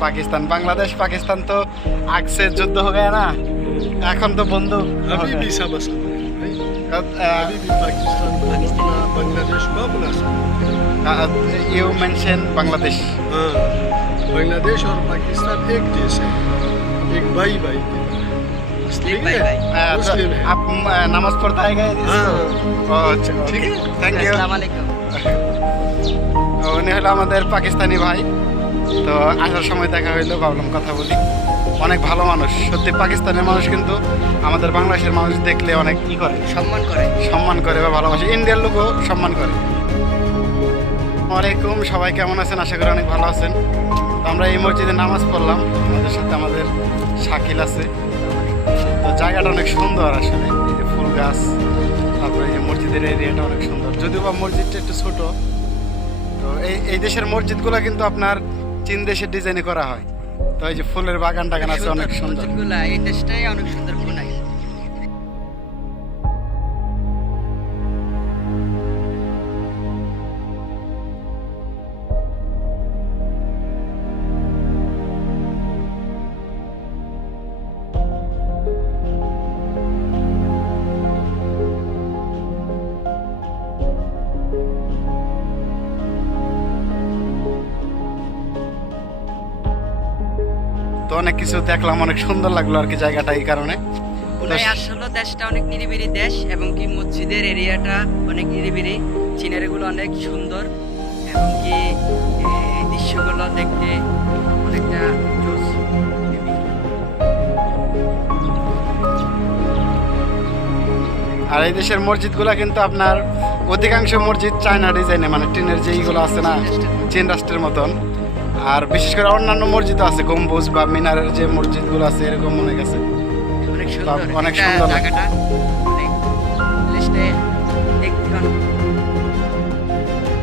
पाकिस्तान बांग्लादेश पाकिस्तान तो आग से युद्ध हो गया ना এখন তো বন্ধু अभी भी सब असर है भाई। uh, अभी भी पाकिस्तान को अपना बांग्लादेश को अपना समझ ইউ মেনশন বাংলাদেশ हाँ बांग्लादेश और पाकिस्तान एक जैसे हैं। एक भाई भाई के मुस्लिम भाई है भाई। Uh, मुस्लिम है आप uh, नमाज पढ़ता है क्या हाँ আচ্ছা ঠিক আছে থ্যাংক ইউ আসসালামু আলাইকুম উনি হলো আমাদের পাকিস্তানি ভাই তো আসার সময় দেখা হইল ভাবলাম কথা বলি। অনেক ভালো মানুষ। সত্যি পাকিস্তানের মানুষ কিন্তু আমাদের বাংলাদেশের মানুষ দেখলে অনেক ই করে। সম্মান করে। সম্মান করে বা ভালোবাসে। ইন্ডিয়ার লোকও সম্মান করে। ওয়ালাইকুম সবাই কেমন আছেন? আশা করি অনেক ভালো আছেন। তো আমরা এই মসজিদে নামাজ পড়লাম। আমাদের সাথে আমাদের শাকিল আছে। তো জায়গাটা অনেক সুন্দর আসলে। এই যে ফুল গাছ তারপরে এই যে মসজিদের এরিয়াটা অনেক সুন্দর। যদিও বা মসজিদটা একটু ছোট। তো এই এই দেশের মসজিদগুলো কিন্তু আপনার চীন দেশের ডিজাইনে করা হয়। তো এই যে ফুলের বাগান টাগান আছে, অনেক সুন্দর। দেশটাই অনেক সুন্দর। তো অনেক কিছু দেখলাম অনেক সুন্দর লাগল আর কি জায়গাটা এই কারণে। কোনায় আসলে দেশটা অনেক নিরিবিলি দেশ এবং কি মসজিদের এরিয়াটা অনেক নিরিবিলি সিনারিগুলো অনেক সুন্দর এবং কি এই দৃশ্যগুলো দেখতে অনেকটা জোস। আর এই দেশের মসজিদগুলো কিন্তু আপনার অধিকাংশ মসজিদ চায়না ডিজাইনে মানে টিনের যে এইগুলো আছে না চীন রাষ্ট্রের মতন। আর বিশেষ করে অন্যান্য মসজিদও আছে গম্বুজ বা মিনারের যে মসজিদগুলো আছে এরকম অনেক আছে অনেক সুন্দর। জায়গাটা অনেক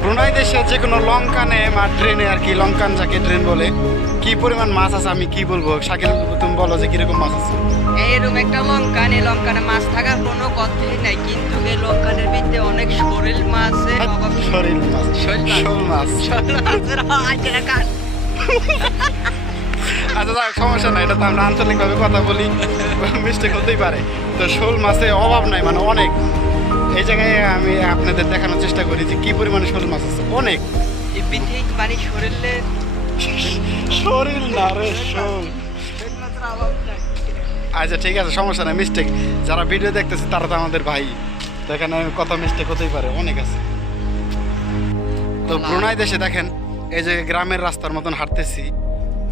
ব্রুনাই দেশে যে কোনো লঙ্কানে বা ট্রেনে আর কি লঙ্কান যাকে ট্রেন বলে কি পরিমাণ মাছ আছে আমি কি বলব শাকিল তুমি বলো যে কীরকম মাছ আছে এইরকম একটা লঙ্কান এই লঙ্কানে মাছ থাকার কোনো কথাই নাই কিন্তু এই লঙ্কানের ভিতরে অনেক শরীর অভাব শরীর মাছ শোল মাছ। শোল মাছ আচ্ছা যাক, সমস্যা নাই এটা তো আমরা আঞ্চলিকভাবে কথা বলি মিস্টেক হতেই পারে। তো শোল মাছে অভাব নাই মানে অনেক। এই জায়গায় আমি আপনাদের দেখানোর চেষ্টা করি যে কি পরিমাণে শোল মাছ আছে। অনেক। মানে শরীরে শরীর না রে শোল। আচ্ছা ঠিক আছে সমস্যা নাই মিস্টেক যারা ভিডিও দেখতেছে তারা তো আমাদের ভাই। তো এখানে কথা মিস্টেক হতেই পারে অনেক আছে। তো ব্রুনাই দেশে দেখেন এই যে গ্রামের রাস্তার মতন হাঁটতেছি।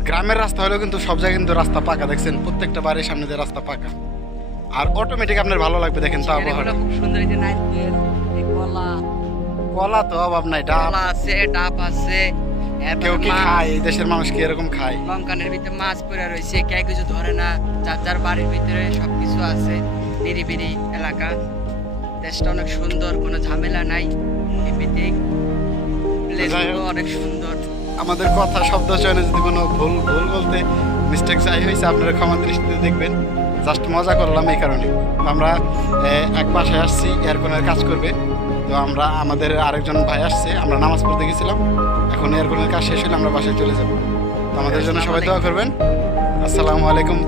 গ্রামের রাস্তা হলেও কিন্তু সব জায়গায় কিন্তু রাস্তা পাকা দেখছেন? প্রত্যেকটা বাড়ির সামনে যে রাস্তা পাকা। আর অটোমেটিক আপনার ভালো লাগবে দেখেন তো আবহাওয়া খুব সুন্দর এই যে নারকেল কলা। কলা তো অভাব নাই ডাব। আছে ডাব আছে কেউ কি খায়? এই দেশের মানুষ কি এরকম খায়? লঙ্কানের ভিতরে মাছ পড়ে রয়েছে কে কিছু ধরে না। যার যার বাড়ির ভিতরে সবকিছু আছে নিরিবিলি এলাকা। দেশটা অনেক সুন্দর কোনো ঝামেলা নাই। প্রাকৃতিক প্লেসগুলো অনেক সুন্দর। আমাদের কথা শব্দ চয়নে যদি কোনো ভুল ভুল বলতে মিস্টেক যাই হয়েছে আপনারা ক্ষমা দৃষ্টিতে দেখবেন। জাস্ট মজা করলাম এই কারণে। আমরা এক বাসায় আসছি এয়ারকনের কাজ করবে। তো আমরা আমাদের আরেকজন ভাই আসছে আমরা নামাজ পড়তে গেছিলাম। এখন এয়ারকনের কাজ শেষ হলে আমরা বাসায় চলে যাব। তো আমাদের জন্য সবাই দোয়া করবেন। আসসালামু আলাইকুম।